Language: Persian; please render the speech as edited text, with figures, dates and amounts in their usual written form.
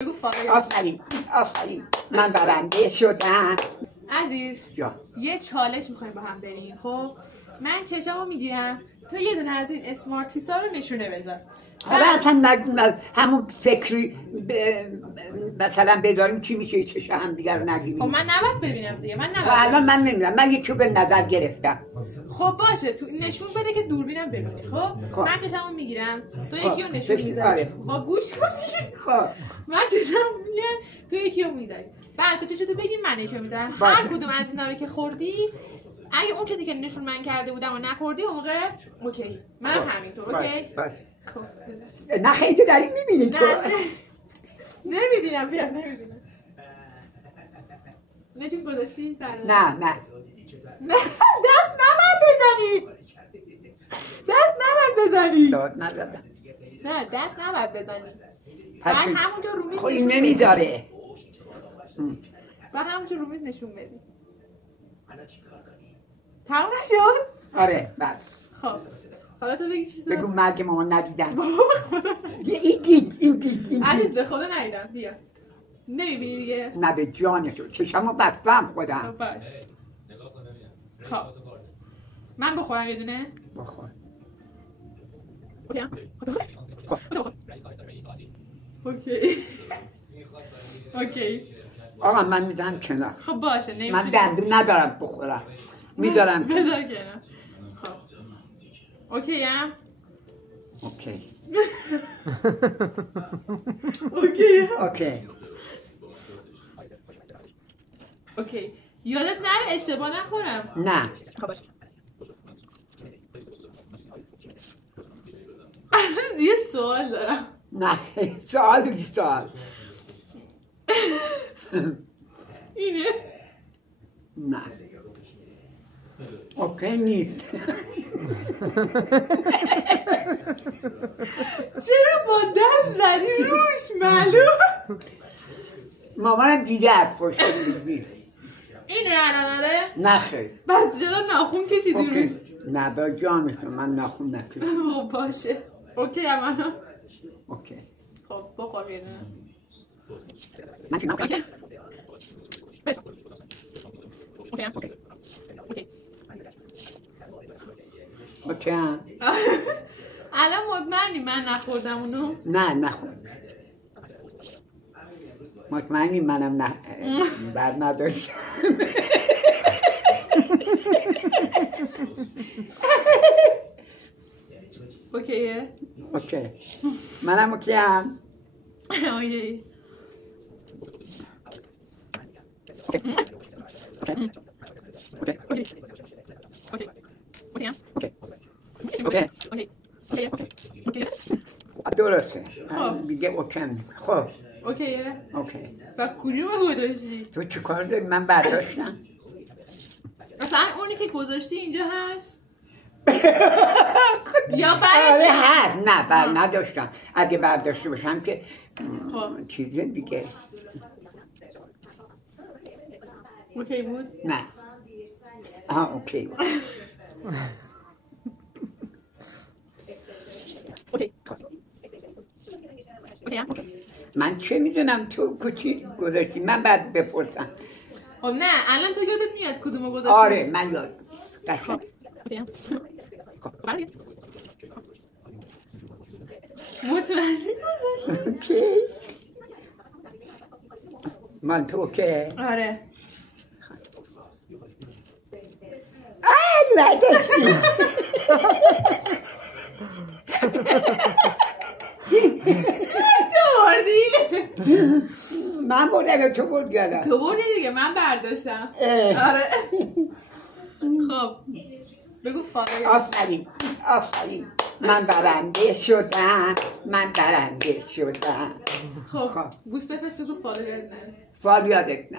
آفرین آفرین من برنده شدم. عزیز یه چالش میخوایم با هم بریم. خب من چشمو میگیرم تو یه دونه از این اسمارتیسا رو نشونه بذار. حالا اصلا همون فکری مثلا بذاریم چی میشه چشم هم دیگر رو نگیریم. خب من نباید ببینم دیگه. من نباید الان من نمیدونم، من یکی رو به نظر گرفتم. خب باشه تو نشون بده که دوربینم ببینی. خب من چشمو میگیرم تو یکی رو نشون میذاری. با گوش کنی. خب من چشمو میگیرم تو یکی رو میذاری. بعد تو چشتو بگی من یکی رو میذارم. هر کدوم از اینا رو که خوردی، اگه اون چیزی که نشون من کرده بودم و نخوردی اون موقع اوکی. منم همینطور. اوکی خب نه خیلی تو داری میبینی تو. نمیبینم بیام نمیبینم. نشون گذاشتی؟ نه دست نباید بزنی. دست نباید بزنی. داد نزدم. نه دست نباید بزنی. بعد همونجا رو میز خب این نمیذاره. بعد همونجا رو میز نشون بدی. تموم نشد؟ آره بله. خب حالا تو بگی چیزا. بگو مرگ مامان ندیدم. این دید عزیز به خدا ندیدم. بیا نمیبینی دیگه؟ نه به جانشو چشمو بستم خودم. باش. خب من بخورم یه دونه؟ بخور. اوکی. آقا من میذارم کنار. خب باشه نمیتونی. من دندون ندارم بخورم. میذارم بذار کنار. خب اوکی هم؟ اوکی. اوکی. یادت نره اشتباه نخورم. نه. خب باشه. اصلا یه سوال دارم. نه سوال. اینه؟ نه. اوکی نیست. چرا با دست زدی روش معلوم؟ مامانم دیده از پشت میبینی. اینه الانه؟ نه خیلی. بس چرا ناخون کشیدی روش؟ نه با جانشون من ناخون نکشیدم. خب باشه. اوکی هم اوکی. خب بخور بیرونه. من که ناخون. اوکی. الان مطمئنی من نخوردم اونو؟ نه نخورد. مطمئنی منم نه بر نداشتم. اوکیه؟ اوکی. منم اوکی هم. اوکی. درسته. دیگه اوکی. خب اوکیه؟ اوکی. و کدومو گذاشتی؟ تو چی کار داری؟ من برداشتم. مثلا اونی که گذاشتی اینجا هست؟ یا آره هست. نه بر نداشتم. اگه برداشته باشم که چیز دیگه. اوکی بود؟ نه. آها اوکی بود. من چه میدونم تو کچی گذاشتی؟ من بعد بپرسم. خب نه الان تو یادت میاد کدومو گذاشتی؟ آره من یاد. قشنگ. مطمئنی گذاشتی؟ اوکی. من تو اوکی؟ آره. لگشتی. تو بردی؟ من بردم تو برد یادم. تو بردی دیگه من برداشتم. آره. خب بگو فالو. آفرین من برنده شدم. خب گوش بفرست بگو فالو یاد نره. فال یادت نه.